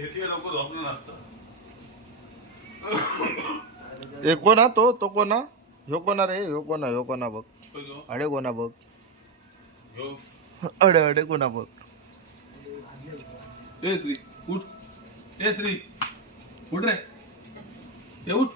ह्याची लोक झोपलं नसतं. हे कोणा तो? तो कोणा ह्यो कोणा रे? ह्यो कोणा ह्यो कोणा बघ. तो. अडे कोणा बघ. अडे अडे कोणा बघ. ए श्री उठ. ए श्री उठ रे. ए उठ.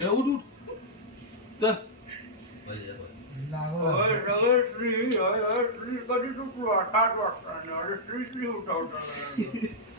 ए उठ उठ. चल. ए सर्वे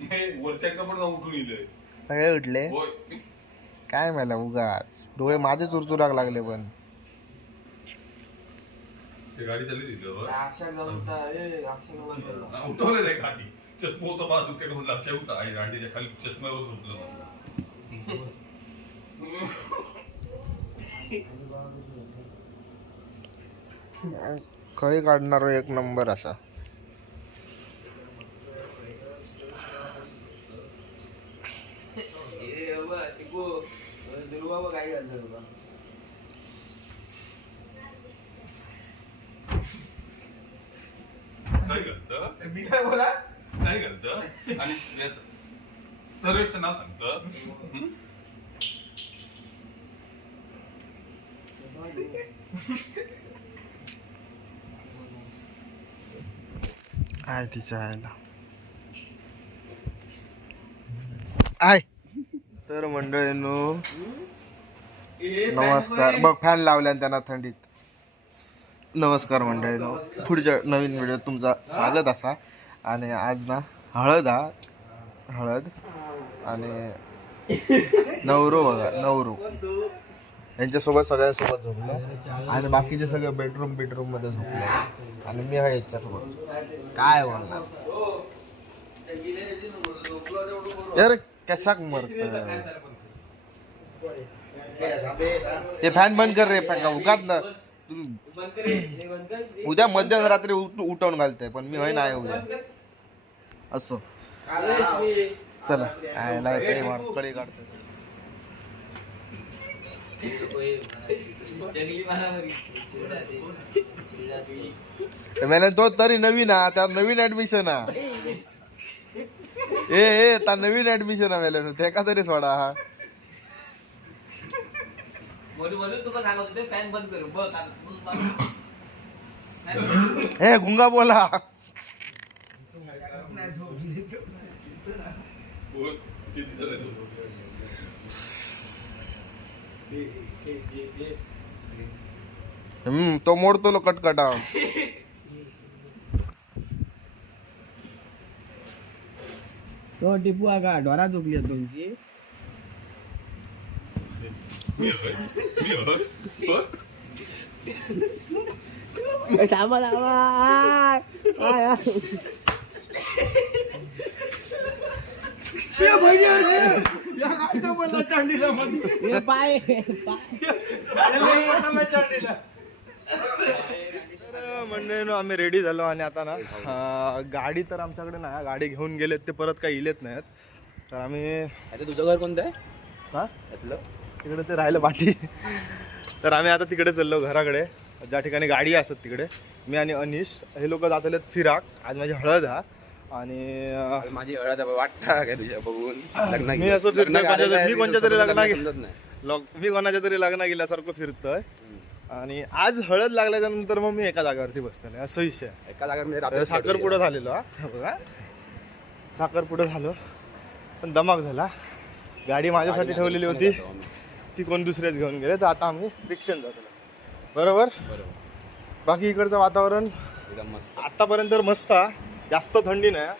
वरच्या एका पण उठून येईल सगळे उठले? काय मला उगाच? डोळे माझे चुरचुराक लागले पण. गाडी चालली तिथं उठवलं रे गाडी. चष्मा होता म्हणलं गाडीच्या खाली चष्म्यावर खळी काढणार एक नंबर असा ए, बाबा, टिकू, दुर्वा बघ, काय घालतं तुला. काय करतं? मी काय बोला? काय करतं? आणि याचं सर्वेचं नाव सांगतं. हं? आहे तिच्या आयला आय. तर मंडळींनो नमस्कार बघ फॅन लावल्या त्यांना थंडीत नमस्कार मंडळींनो पुढच्या नवीन व्हिडिओ तुमचा स्वागत असा आणि आज ना हळद हा हळद आणि नवरो बघा नवरो यांच्यासोबत सगळ्यांसोबत झोपलो आणि बाकीचे सगळे बेडरूम बेडरूममध्ये झोपले आणि मी हा याच्यासोबत काय बोलणार कशाक मरत हे फॅन बंद कर रे फॅन उगाच ना. हे. उद्या मध्यरात्री उठ- उठवून घालते पण मी होय नाही उद्या. असो. चला. कडे मारकडे काढतो तो तरी नवीन हा त्या नवीन ऍडमिशन हा ए ए ता नवीन ऍडमिशन हा मेल्यानं ते का तरी सोडा हा. तुका सांगत होते फॅन बंद कर. बघ आता तू बंद. Fan बंद. ए गुंगा बोला होय, चिंती झाली. हम्म तो मोडतो लो कटकटा तो टिपू आगा ढोरा झोपली आहे तुमची मी होय, मी होय. होय. पाय तर मंडळीनो आम्ही रेडी झालो आणि आता ना अं, गाडी तर आमच्याकडे नाही गाडी घेऊन गेलेत ते परत काही इलेत नाहीत. तर आम्ही आता तुझं घर कोणतं आहे? हा? यातलं? तिकडे ते राहिलं बाटी तर आम्ही आता तिकडे चाललो घराकडे. ज्या ठिकाणी गाडी असत तिकडे. मी आणि अनिश हे लोक जात आलेत फिराक. आज माझी हळद हा. आणि अं, माझी हळद वाटता काय तुझ्या बघून? लग्न मी असं फिरतोय तरी- मी कोणत्या तरी लग्ना समजत नाही. लॉक मी कोणाच्या तरी लग्न गेल्यासारखं फिरतोय. आणि आज हळद लागल्याच्या नंतर मग मी एका जागेवरती बसतोय. असं विषय आहे. एका जागा तर साखरपुडा झालेलो हा. बघा. साखरपुडा झालो. पण दमाक झाला. गाडी माझ्यासाठी ठेवलेली होती. ती कोण दुसरेच घेऊन गेले. तर आता आम्ही रिक्षेने जातो बरोबर? बाकी इकडचं वातावरण? एकदम मस्त. आतापर्यंत तर मस्त हा. जास्त थंडी नाही हा.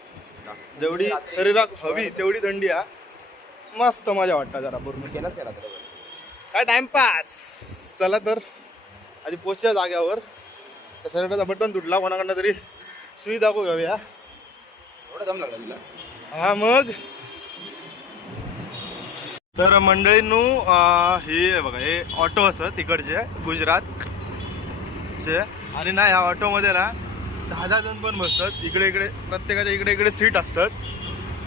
जेवढी शरीरात हवी तेवढी थंडी आहे मस्त मजा वाटतं जरा पूर्ण. केलाच तर काय टाइमपास चला तर. आधी पोचच्या जाग्यावर. त्या शर्टाचा बटन तुटला कोणाकडनं तरी सुई दाखवू घेऊया. एवढा दम लागला तुला. हा मग? तर मंडळींनो हे बघा हे ऑटो असत तिकडचे गुजरातचे आणि ना ह्या ऑटोमध्ये ना दहा दहा जण पण बसतात. इकडे इकडे प्रत्येकाच्या इकडे इकडे सीट असतात.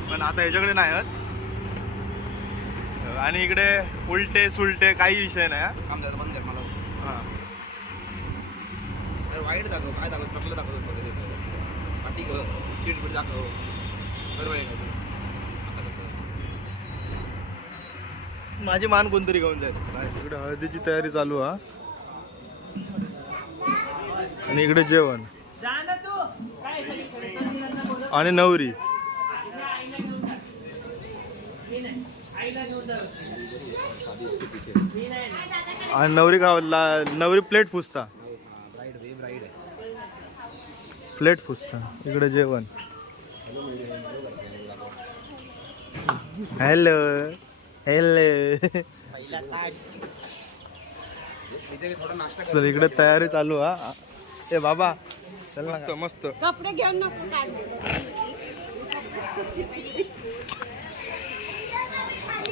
पण आता ह्याच्याकडे नाही आहेत. आणि इकडे उलटे सुलटे काही विषय नाही हा. काम झालं बंद कर मला हा तर वाईट दाखव काय दाखव कसलं दाखवत पाठी कर सीट बिट दाखव. बरोबर आहे माझी मान कोणतरी घेऊन जाईल. इकडे हळदीची तयारी चालू हा. आणि इकडे जेवण. आणि नवरी. आणि नवरी का ला- नवरी प्लेट पुसता ब्राईड रे ब्राईड आहे प्लेट पुसता. इकडे जेवण. हॅलो. हॅलो. इथे थोडा नाश्ता चल इकडे तयारी चालू हा. ए बाबा चल ना. मस्त मस्त. कपडे घेऊन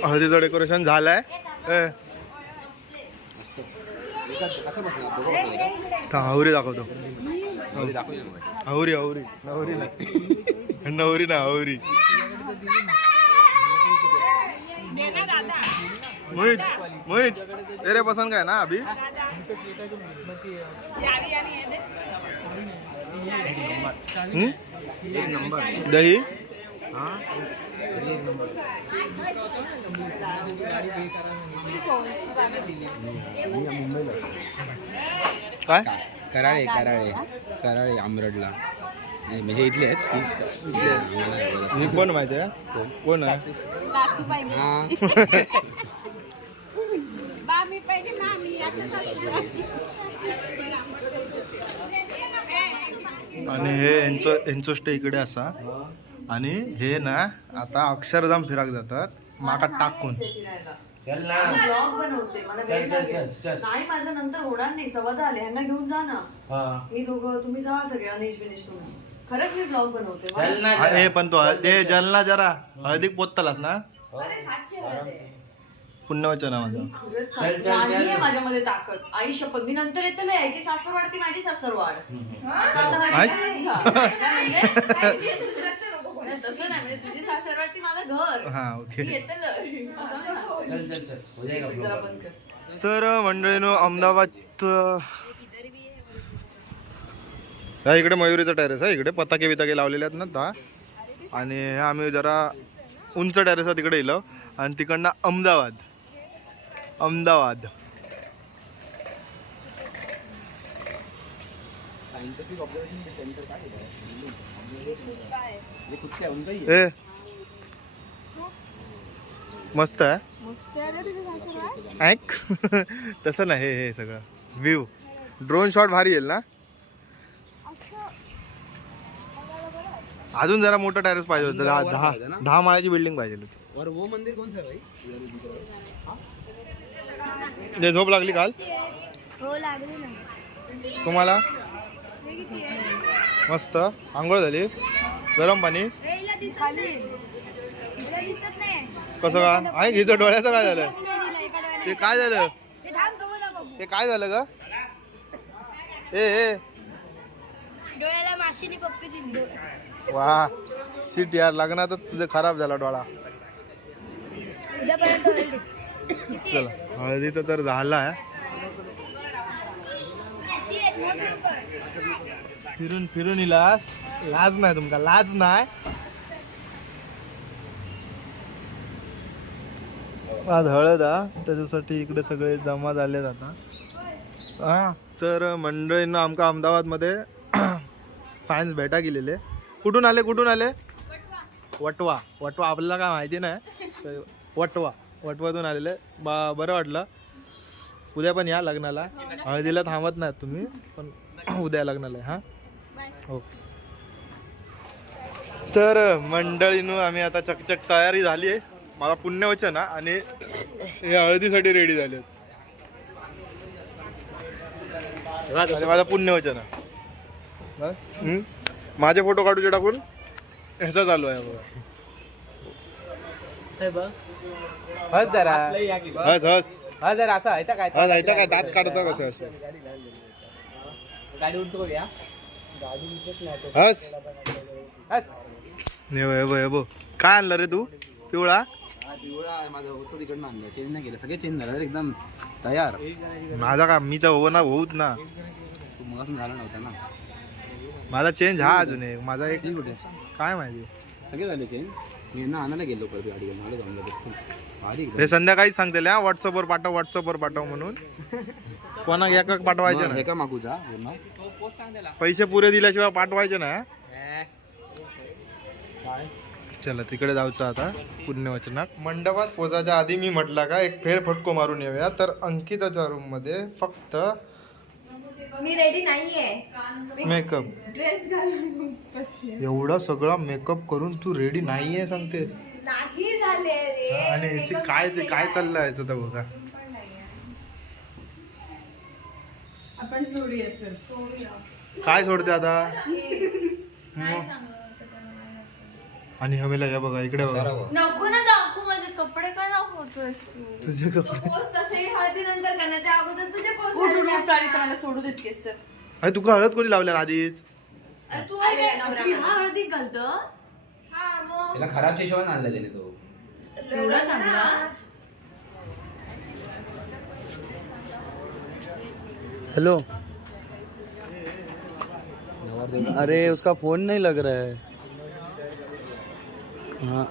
हळदीचं डेकोरेशन झालंय. हवरी दाखवतो. हवरी हवरी नवरी नवरी ना. हवरी मोहित मोहित. तेरे पसंद काय ना अभी? हम्म? दही? काय? कराळे कराळे. कराळे आंबरडला नाही, म्हणजे इथले आहेत. मी कोण माहिती आहे? कोण आहे. हा. आणि हे यांचं यांचं स्टे इकडे असा. आणि हे ना आता अक्षरधाम फिराक जातात. माका टाकून. ब्लॉग बनवते. मला वेळ लागेल. नाही माझं नंतर होणार नाही. सवाद आले. ह्यांना घेऊन जा ना. हे. दोघं तुम्ही जा सगळे अनिश बिनेश तुम्ही. खरंच मी ब्लॉग बनवते. हा, हे पण तो ते जलना जरा. हळदीक पोचतालास ना? अरे सातशे हळद आहे. पुण्यवचन आहे माझं. खरंच सांगते. नाहीये माझ्यामध्ये ताकद. आई शपथ. मी नंतर येते लय, याची सासर वाढ ती माझी सासर वाढ. आता आता हा आई? घेऊन जा. काय? नाही, तसं नाही म्हणजे तुझी ती माझं घर. हा ओके. मी येते लय. असं नाही. जरा बंद कर. तर मंडळीनो अहमदाबाद हा इकडे मयुरीचा टेरेस आहे इकडे पताके बिताके लावलेले आहेत ना दहा आणि आम्ही जरा उंच टेरेस आहे तिकडे गेलो आणि तिकडनं अहमदाबाद. अहमदाबाद. हे कुठल्या उंचाई ए मस्त आहे? मस्त आहे. ऐक. तसं नाही हे हे सगळं. व्ह्यू ड्रोन शॉट भारी येईल ना? अजून जरा मोठं टेरेस पाहिजे होतं. दहा दहा दहा माळ्याची बिल्डिंग पाहिजे होती. वर वो मंदिर कोण सर भाई? जे झोप लागली काल? हो लागली ना. तुम्हाला? मस्त. आंघोळ झाली. गरम पाणी? हिला दिसत नाही. हिला दिसत नाही. कसं का? आहे हिचं डोळ्याचं काय झालं? ते काय झालं? ते काय झालं ग? ए ए. डोळ्याला माशीने पप्पी दिली. वा सीट यार लग्नातच तुझं खराब झाला डोळा. चला हळदीचं तर झालं आहे. फिरून फिरून इलास. लाज नाही तुमका लाज नाही. आज हळद हा? त्याच्यासाठी इकडे सगळे जमा झाले आता. हा तर मंडळींना आमका अहमदाबादमध्ये फॅन्स भेटा गेलेले. कुठून आले कुठून आले? वटवा. वटवा आपल्याला काय माहिती नाही. तर वटवा. वटवातून आलेले. बा बरं वाटलं. उद्या पण या लग्नाला. हळदीला थांबत नाहीत तुम्ही पण उद्या लग्नाला हा? हो तर मंडळीनं आम्ही आता चकचक तयारी झाली आहे. मला पुण्यवचन हा आणि हे हळदीसाठी रेडी झाले आहेत. माझं पुण्यवचन. हम्म? माझे फोटो काढूचे टाकून ह्याचा चालू आहे बघा. हस जरा. हस हस. हस जरा असं आहे काय हस ऐता काय? दात काढतं कसं असं? गाडी उंच बघूया हस. हस. बघ. काय आणलं रे तू? पिवळा? हा पिवळा माझं. होतं तिकडनं आणलं. चेंज नाही केलं. सगळे चेंज झालं एकदम तयार. माझा का मी तर हो ना होऊच ना. तू मगासून झाला नव्हता ना. माझा चेंज हा अजून एक. माझा एक कुठे काय माहिती? सगळे झाले चेंज मी ना आणायला गेलो परत गाडी मला जाऊन हे संध्याकाळी सांगते हा? व्हॉट्सअपवर पाठव व्हॉट्सअपवर पाठव म्हणून. कोणा एका पाठवायचे ना. मागू जा पूर्ण. पैसे पुरे दिल्याशिवाय पाठवायचे ना चला तिकडे जायचं आता पुण्यवचनात. मंडपात पोचायच्या आधी मी म्हटलं का एक फेर फटको मारून येऊया. तर अंकिताच्या रूममध्ये फक्त मी रेडी नाहीये. मेकअप ड्रेस घालून एवढा सगळा मेकअप करून तू रेडी नाहीये सांगतेस. नाही झाले रे. आणि याची काय काय चाललंय याचं तर बघा. आपण सोडूया चल काय सोडते आता? आणि हमेला या बघा इकडे बघा. नको ना दाखवू माझे कपडे काय दाखवतोय तुझे कपडे. पोस्ट तसंही हळदी नंतर करणार त्या अगोदर तुझे उठ, उठ, उठ, पोस्ट चालेल, मला सोडू देत केस सर. अरे तुका हळद कोणी लावल्या आधीच? तू काय ती हा हळदी घालतं? हा मग. त्याला खराब हिशोबाने आणलं त्याने तो. एवढा चांगला? हेलो अरे उसका फोन नहीं लग रहा है। हाँ।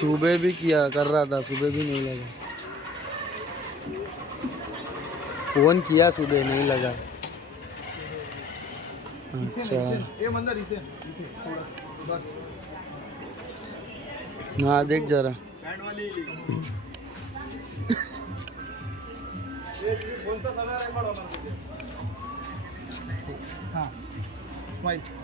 सुबह भी किया कर रहा था सुबह भी नहीं लगा। फ़ोन किया सुबह नहीं लगा। अच्छा। हाँ देख जरा। बैंड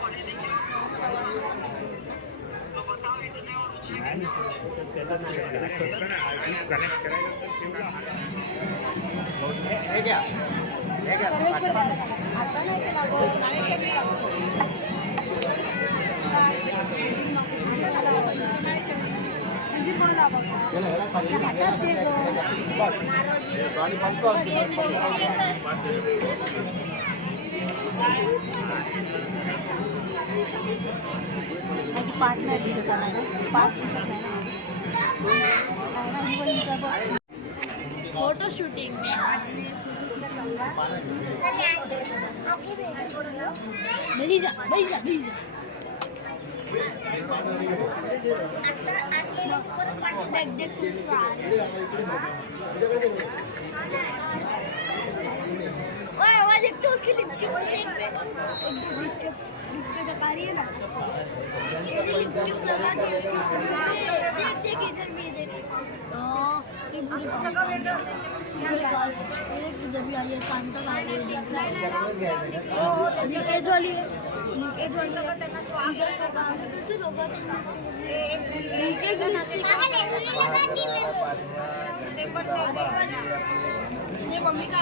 పంపు दे. नाही, त्याला नाही कनेक्ट करायचं तर तेवढं फोटो शूटिंग में। बैठ जा बैठ जा बैठ जा। देख देख तूच आवाज एक तो उसकी लिपस्टिक देख एकदम नीचे नीचे दिखा रही है ना ये लिपस्टिक लगा दी उसके ऊपर में। देख देख इधर भी देख। हाँ ये पूरी इधर भी आई है। शांत आ रही है। लीकेज वाली है लीकेज वाली है इधर का काम है। दूसरे लोग लीकेज ये मम्मी का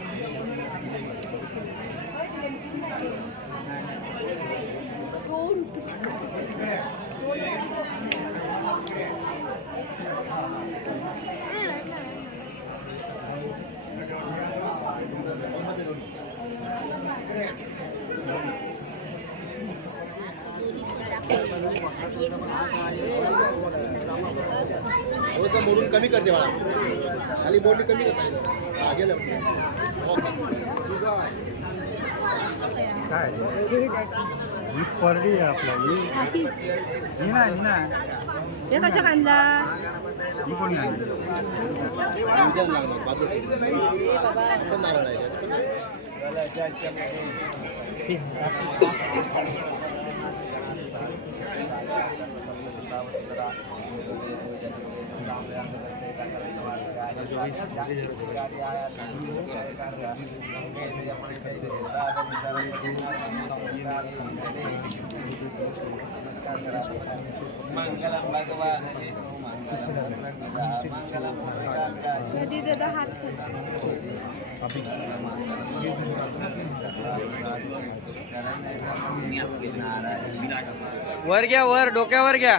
करते मला खाली बॉडी कमी करता हा गेलं. काय? ही परडी आहे आपला. ही ही ना ही ना हे कशा कांदा ही कोणी आणली? नारळ आहे हात वर घ्या वर डोक्यावर घ्या.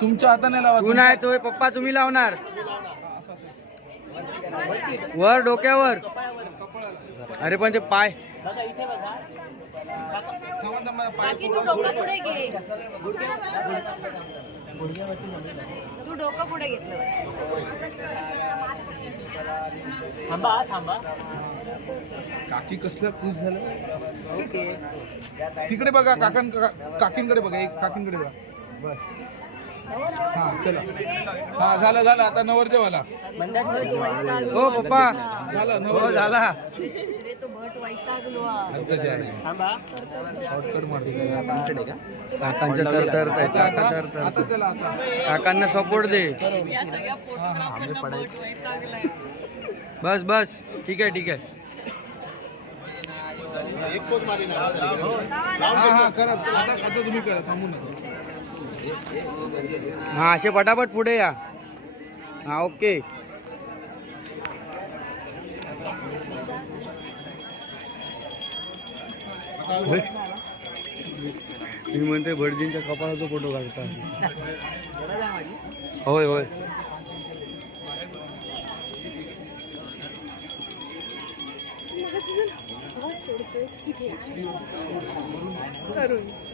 तुमच्या हाताने लावा तू नाही तो पप्पा तुम्ही लावणार. वर डोक्यावर. अरे पण ते पाय. तू डोकं पुढे घे. पुढे घेतलं काकी कसलं खुश झालं तिकडे बघा काकां काकींकडे बघा एक काकींकडे बघा. बस. हा चला. हा झालं झालं. आता नवरदेवाला. हो पप्पा. झालं हो नवर झाला. रे तो भट वैतागलो शॉर्टकट काकांच्या तर तर काका तर तर आता त्याला आता. काकांना सपोर्ट दे. बस बस. ठीक आहे ठीक आहे. एक पोच मारी ना झाली. हा हा करा आता तुम्ही करा. थांबू नका. हा असे पटापट पुढे या. हा ओके. मी म्हणते भटजींच्या कपाळाचा फोटो काढता. होय होय. करून.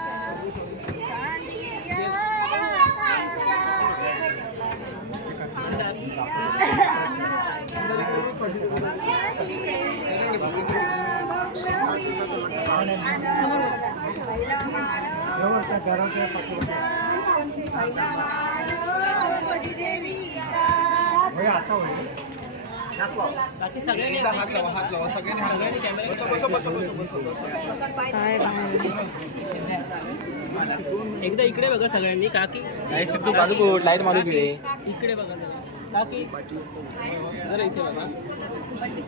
एकदा इकडे बघा सगळ्यांनी काकी लाइट मारू इकडे बघा. काकी जरा इथे बघा काकी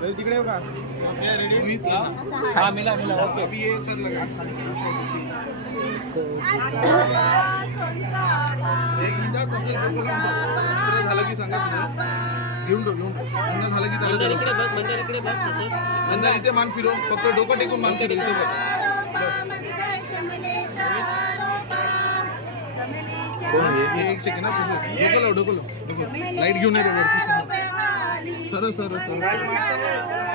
हो तिकडे मिला मिला ओके. झालं की सांगा घेऊन घेऊन झालं की अंदर इथे मान फिरव फक्त डोकं टेकून मान फिरव इथे बघ. एक सेकंड तुझं डोकं लाव डोकं लाईट घेऊन ये वरती सरळ सरळ सरळ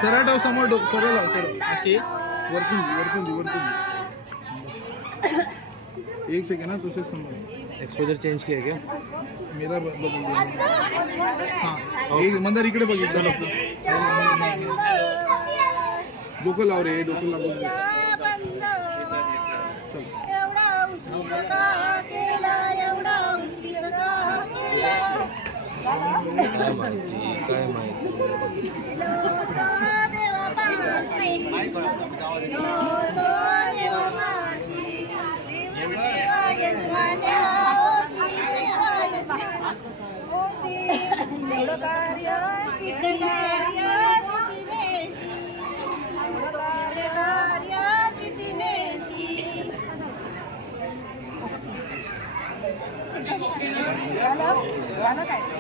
सरळ ठेव समोर डोकं सरळ लाव सरळ अशी वरतून वरतून वरतून एक सेकंड समोर एक्सपोजर चेंज किया क्या? मेरा बदल हा एक मंदार इकडे बघ एकदा फक्त. डोकं लाव रे डोकं लावून दे. Kalau, kalau kayak.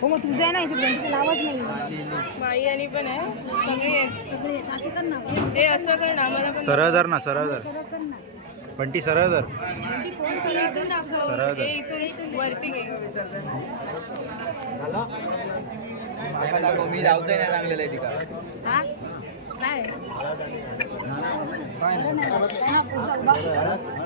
हो मग तुझं आहे ना इथे तुझं नावच नाही माई आणि पण आहे सगळी आहेत. सगळे असं कर ना. ते असं कर ना आम्हाला पण सरळ धर ना सरळ धर सरळ कर ना. बंटी सरळ धर चल इथून दाखव. हे इथून वरती घे. मी जाऊचं नाही चांगलेलं आहे तिकडं. हा? काय? हा, उभा.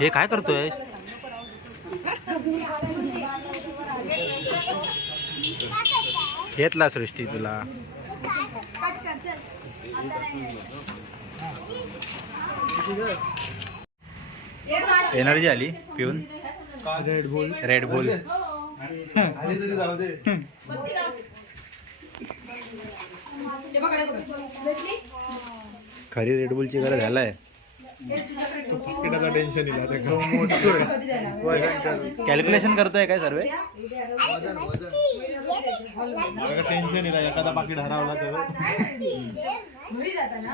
हे काय करतोय? घेतला सृष्टी तुला. एनर्जी आली पिऊन. रेड बुल रेड बुल खरी रेड बुलची गरज झालाय. टेन्शन येईल कॅल्क्युलेशन करतोय काय सर्वे? टेन्शन येईल? एखादा पाकिट हरवला तर. घरी जाताना